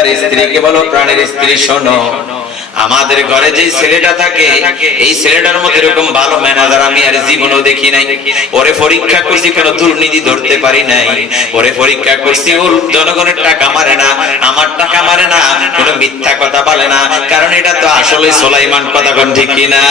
তার স্ত্রীকে বলো প্রাণের স্ত্রী শোনো। আমাদের ঘরে যে ছেলেটা থাকে, এই ছেলেটার মধ্যে এরকম ভালো ম্যানেজার আমি আর জীবনও দেখি নাই। ওরে পরীক্ষা করছি, কোনো দুর্নীতি ধরতে পারি নাই। ওরে পরীক্ষা করছি, ওর জনগণের টাকা মারে না, আমার টাকা মারে না, কোনো মিথ্যা কথা বলে না, কারণ এটা তো আসলে সোলাইমান কথা কোন ঠিক কিনা।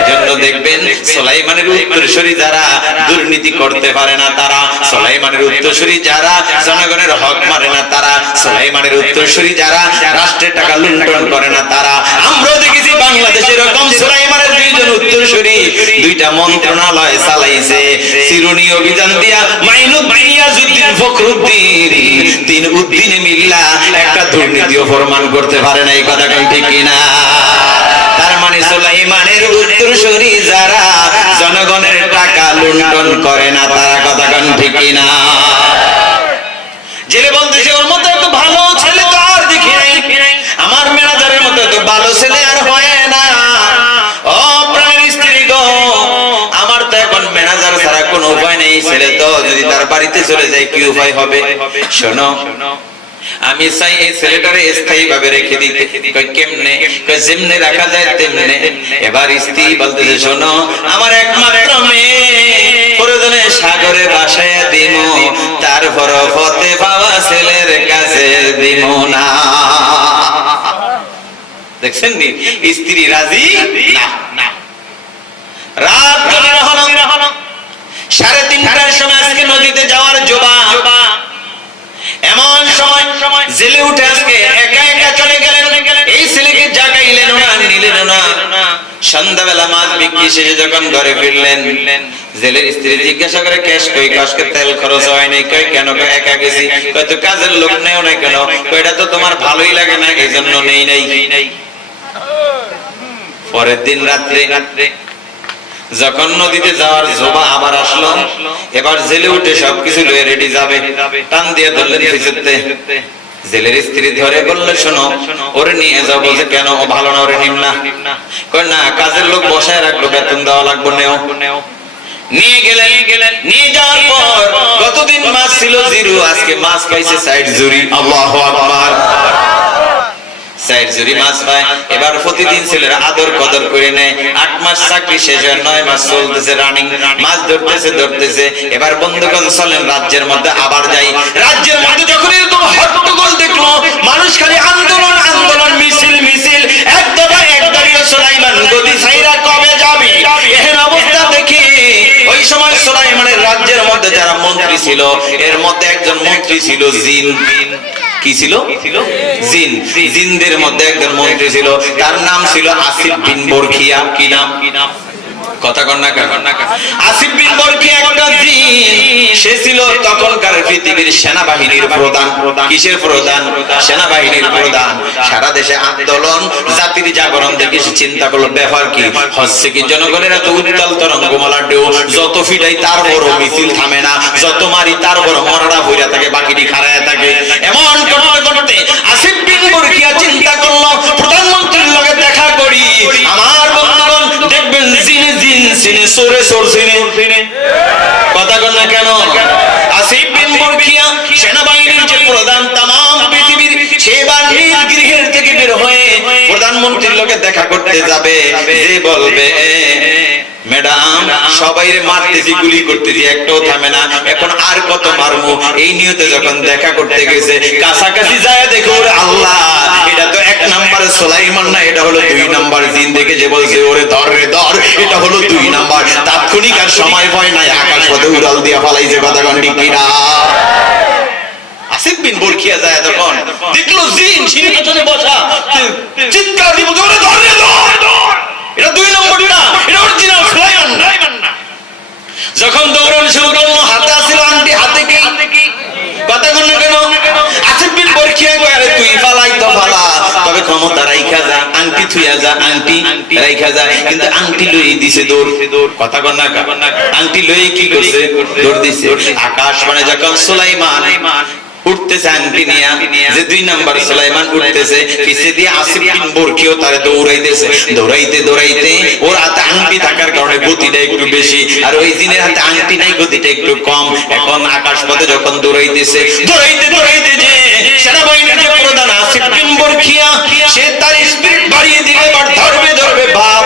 এজন্য দেখবেন, সোলাইমানের উত্তরসূরি যারা দুর্নীতি করতে পারে না, তারা সোলাইমানের উত্তরসূরি যারা জনগণের হক মারে না, তারা সোলাইমানের উত্তরসূরি যারা রাষ্ট্রের টাকা লুণ্ঠন করে না, তারা আমরাও দেখেছি বাংলাদেশে এরকম সুলাইমানের দুইজন উত্তরসূরি। দুইটা মন্ত্রণালয় চালাইছে। চিরুনি অভিযান দিয়া মাইনুদ ইয়াজউদ্দিন ফখরুদ্দিন, তিন উদ্দিনে মিল্লা একটা দুর্নীতিও প্রমাণ করতে পারে না, এই কথা ঠিক কিনা? তার মানে সুলাইমানের উত্তরসূরি যারা জনগণের টাকা লুণ্ঠন করে না, তারা কথা ঠিক কিনা? জেলে বলতেছে ওর মতো এত ভালো ছেলে তো আর দেখি নাই আমার ম্যানেজারের মতো এত ভালো ছেলে আর হয় না। ও প্রাণের স্ত্রী গো, আমার তো এখন ম্যানেজার ছাড়া কোনো উপায় নেই। ছেলে তো যদি তার বাড়িতে চলে যায়, কি উপায় হবে? শোনো, আমি চাই এই ছেলেটারে স্থায়ী ভাবে রেখে দিতে। কেমনে? যেমনে রাখা যায় তেমনে। এবার স্ত্রী বলতেছে, শোনো, আমার একমাত্র মেয়ে। প্রয়োজনে সাগরে বাসায় দিমু তারপর হতে পাওয়া ছেলের কাছে দিমু না। দেখছেন নি স্ত্রী রাজি সাড়ে তিনটার সময় আজকে নদীতে যাওয়ার জোবা। এমন সময় জেলে উঠে আজকে একা একা চলে গেলেন। এই ছেলেকে জাগাইলেন নিলেন না। সন্ধ্যাবেলা মাছ বিক্রি শেষে যখন ঘরে ফিরলেন, জেলের স্ত্রী জিজ্ঞাসা করে ক্যাশ কই? কাজকে তেল খরচ হয় নাই? কই কেন? একা গেছি? কই তো কাজের লোক নেও না কেন? কই এটা তো তোমার ভালোই লাগে না এই জন্য নেই নাই। পরের দিন রাত্রে রাত্রে যখন নদীতে যাওয়ার জোবা আবার আসলো, এবার জেলে উঠে সবকিছু লয়ে রেডি যাবে। টান দিয়ে ধরলেন পিছুতে জেলের স্ত্রী ধরে বললে, শোনো, ওরে নিয়ে যাও। বলছে, কেন? ভালো না, ওরে নিম না। কই না, কাজের লোক বসায় রাখব বেতন দেওয়া লাগবে, নেও। নিয়ে গেলেন। নিয়ে যাওয়ার পর কতদিন মাছ ছিল জিরো, আজকে মাছ পাইছে সাইড জুরি আল্লাহু আকবার। এবার বন্ধুগণ, চলেন রাজ্যের মধ্যে আবার যাই। রাজ্যের মধ্যে যখন এরকম হট্টগোল দেখল, মানুষ খালি আন্দোলন আন্দোলন, মিছিল মিছিল। কবে যাবি? ওই সময় রাজ্যের মধ্যে যারা মন্ত্রী ছিল, এর মধ্যে একজন মন্ত্রী ছিল জিন। কি ছিল? জিন। জিনদের মধ্যে একজন মন্ত্রী ছিল। তার নাম ছিল আসিফ বিন বরখিয়া। কি নাম? কি নাম কথা কন না আসিফ বিন বরখিয়া একটা জিন সে ছিল তখনকার পৃথিবীর সেনাবাহিনীর প্রধান। কিসের প্রধান? সেনাবাহিনীর প্রধান। সারা দেশে আন্দোলন জাতির জাগরণ দেখে সে চিন্তা করল ব্যাপার কি? হচ্ছে কি জনগণের এত উত্তাল তরঙ্গমালা ঢেউ যত ফিটাই তার বড় মিছিল থামে না যত মারি তার বড় মরাটা হইরা থাকে বাকিটি খাড়ায় থাকে। এমন করতে করতে আসিফ বিন বরখিয়া চিন্তা করল। প্রধানমন্ত্রীর লগে দেখা করি আমার বন্ধুগণ দেখবেন জিনে জিন সিনে সোরে সরসিনে কথা কন না কেন? আসিফ বিন মুরকিয়া সেনাবাহিনীর যে প্রধান, তামাম পৃথিবীর সেবার গৃহের থেকে বের হয়ে প্রধানমন্ত্রীর লোকে দেখা করতে যাবে, যে বলবে ম্যাডাম সবাই মারতেছি গুলি করতেছি, একটাও থামে না। এখন আর কত মারবো এই নিয়তে যখন দেখা করতে গেছে, কাছাকাছি যায় দেখো আল্লাহ, এটা তো এক নাম্বার সোলাইমান না, এটা হলো দুই নাম্বার জিন দেখে যে বলছে, ওরে ধর রে, ধর, এটা হলো দুই নাম্বার। তাৎক্ষণিক আর সময় ভয় নাই, আকাশ পথে উড়াল দিয়া ফালাইছে কথা কন্ডি কিনা? আসিফ বিন বরখিয়া যায় তখন, দেখল জিন সিংহাসনে বসা। চিৎকার দিব ধর রে ধর! যখন দৌড়ন শুরু হাতে আসিল আন্টি, হাতে কি? কথা কোন কেন? আসিফ বিন বরখিয়া কয় তুই ফালাই তো ফালা। তবে ক্ষমতা রাইখা যা, আংটি থুইয়া যা, আংটি রাইখা যা। কিন্তু আংটি লই দিছে দৌড়। কথা কোন না আংটি লই কি করছে? দৌড় দিছে। আকাশ মানে যখন সুলাইমান উঠতেছে একটু বেশি, আর ওই দিনের হাতে আংটি নাই, গতিটা একটু কম। এখন আকাশ পথে যখন দৌড়াইতেছে, দৌড়াইতে দৌড়াইতে যে সেনাবাহিনীর সে তার স্পিরিট বাড়িয়ে দিলে ধরবে ধরবে ভাব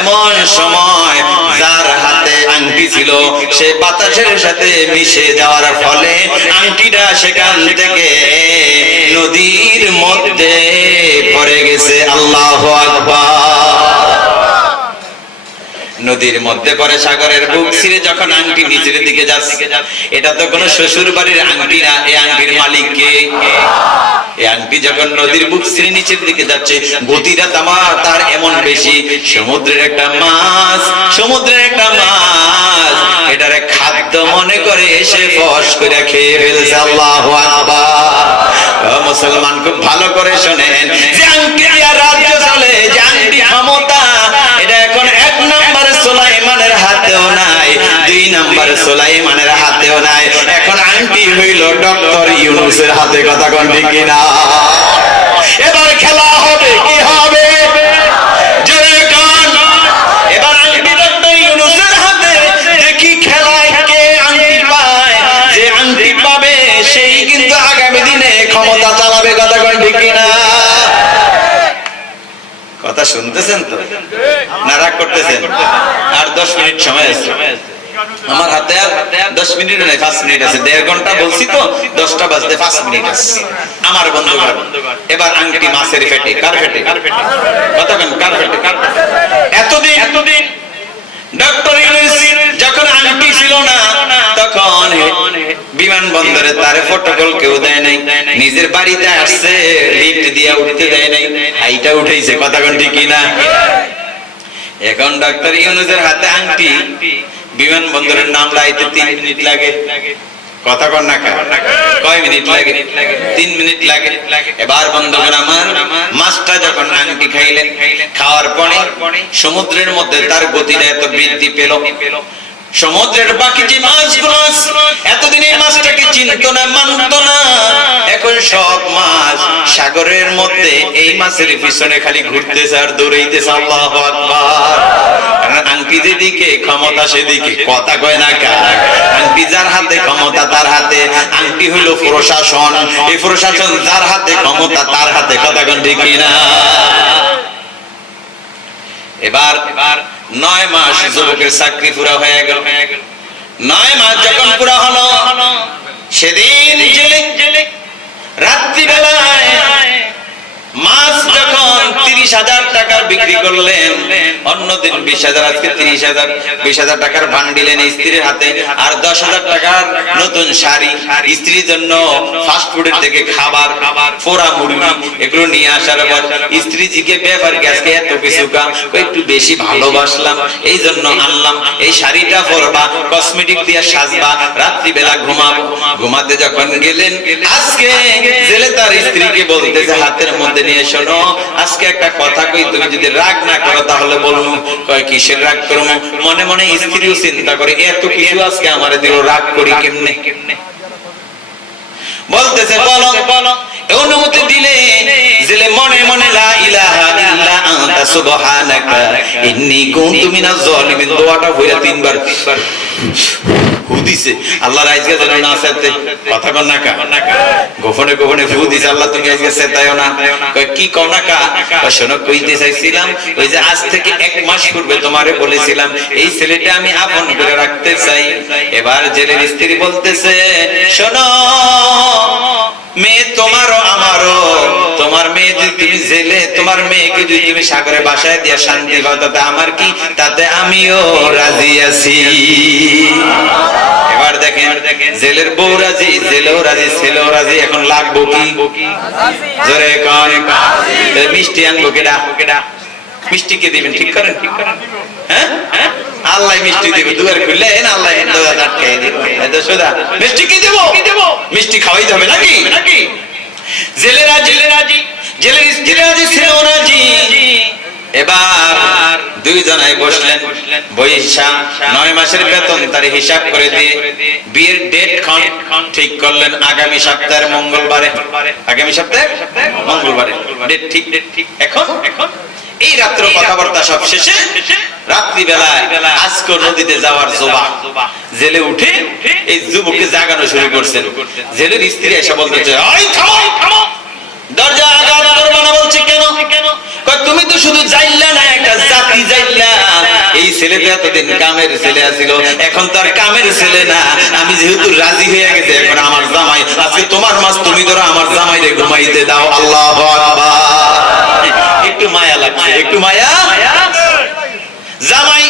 এমন সময় যার হাতে আংটি ছিল, সে বাতাসের সাথে মিশে যাওয়ার ফলে আংটিটা সেখান থেকে নদীর মধ্যে পড়ে গেছে। আল্লাহ আকবার। নদীর মধ্যে পরে সাগরের বুক ছিঁড়ে যখন আংটি নিচের দিকে যাচ্ছে। এটা তো কোনো শ্বশুর বাড়ির আংটি না এই আংটির মালিক কে? এই আংটি যখন নদীর বুক ছিঁড়ে নিচের দিকে যাচ্ছে গতিটা তামার তার এমন বেশি সমুদ্রের একটা মাছ সমুদ্রের একটা মাছ। এটারে খাদ্য মনে করে এসে ফস করে খেয়ে ফেলছে আল্লাহ মুসলমান খুব ভালো করে শোনেন যে আংটি রাজ্য চলে যে আংটি ক্ষমতা এটা এখন এক নম্বর সুলাইমানের হাতেও নাই দুই নম্বর সুলাইমানের হাতেও নাই। এখন আংটি হইল ডক্টর ইউনুসের হাতে কথা কোন, ঠিক কিনা? এবার খেলা হবে, কি হবে? কথা শুনতেছেন তো? না রাগ করতেছেন? আর দশ মিনিট সময় আছে। আমার হাতে আর দশ মিনিট নেই, পাঁচ মিনিট আছে। দেড় ঘণ্টা বলছি তো, দশটা বাজতে পাঁচ মিনিট আছে। আমার বন্ধুগণ, এবার আংটি মাছের ফেটে, কার ফেটে? কথা কেন কার ফেটে? এতদিন এতদিন এখন ডক্টর ইউনুসের হাতে আংটি বিমানবন্দরের নাম লাইতে তিন মিনিট লাগে। কথা কর না কয় মিনিট লাগে? তিন মিনিট লাগে। এবার বন্ধুগণ আমার, মাছটা যখন আংটি খাইলেন, খাওয়ার পরে সমুদ্রের মধ্যে তার গতিটা এত বৃদ্ধি পেল। সমুদ্রের বাকি যে মাছগুলো এতদিন এই মাছটাকে চিনত না, মানত না। এখন সব মাছ সাগরের মধ্যে এই মাছের পিছনে খালি ঘুরতেছে আর দৌড়াইতেছে। আল্লাহ আকবার। কারণ আংটি যেদিকে ক্ষমতা সেদিকে। কথা কয় না কার আংটি যার হাতে ক্ষমতা তার হাতে। আংটি হলো প্রশাসন। এই প্রশাসন যার হাতে ক্ষমতা তার হাতে। কথা কোন ঠিক না এবার এবার নয় মাস যুবকের চাকরি পুরা হয়ে গেল। নয় মাস যখন পুরা হলো সেদিন রাত্রিবেলায় একটু বেশি ভালোবাসলাম। এই জন্য আনলাম। এই শাড়িটা পরবা কসমেটিক দিয়ে সাজবা, রাত্রিবেলা ঘুমাবো। ঘুমাতে যখন গেলেন, আজকে তার স্ত্রীকে বলতেছে হাতের মধ্যে নিয়ে শোনো, আজকে একটা কথা কই তুমি যদি রাগ না করো, তাহলে বলব কয় কিসের রাগ করব মনে মনে স্ত্রীও চিন্তা করে, এত কিছু আজকে আমার দিল, রাগ করি কেমনে? বলতেছে, বলো বলো অনুমতি দিলে জেলে মনে মনে লা ইলাহা ইল্লা আনতা সুবহানাকা। ইন্নী কুনতু মিনাজ জালিমিন, দোয়াটা হইরা তিনবার। ফু দিছে। আমি আপন করে রাখতে চাই। এবার জেলের স্ত্রী বলতেছে, শোনো, মেয়ে তোমারও আমারও। তোমার মেয়ে যদি তুমি জেলে, তোমার মেয়েকে যদি তুমি সাগরে বাসায় দিয়ে শান্তি তাতে আমার কি? তাতে আমিও রাজি আছি। এবার দেখেন, জেলের বউ রাজি, জেলেও রাজি, ছেলেও রাজি, এখন লাগবো কি? জোরে মিষ্টি আনব কেডা? কেডা মিষ্টি দিবেন? ঠিক করেন? ঠিক করেন হ্যাঁ? হ্যাঁ? আল্লাহ মিষ্টি দিবে, দুয়ার খুললে আল্লাহ আটকাই দিব। মিষ্টি কি দেব? মিষ্টি খাওয়াইতে হবে নাকি? নাকি জেলেরা জেলের স্ত্রী রাজি রাজি। এবার দুইজনায় বসলেন। বৈশা, নয় মাসের বেতন তার হিসাব করে দিয়ে বিয়ের ডেট ঠিক করলেন আগামী সপ্তাহের মঙ্গলবারে। আগামী সপ্তাহে মঙ্গলবারে। ডেট ঠিক। ডেট ঠিক এখন? এখন এই রাত্র কথাবার্তা সব শেষে নদীতে যাওয়ার জোবা জেলে উঠে এই যুবককে জাগানো শুরু করছেন। জেলের স্ত্রী এসে বলতেছে দরজা করবে না বলছে কেন? এই ছেলেটা এতদিন কামের ছেলে আছিল, এখন তার কামের ছেলে না। আমি যেহেতু রাজি হয়ে গেছে, এখন আমার জামাই আজকে তোমার মাছ তুমি ধরো, আমার জামাই রে ঘুমাইতে দাও। আল্লাহ একটু মায়া লাগছে, একটু মায়া। জামাই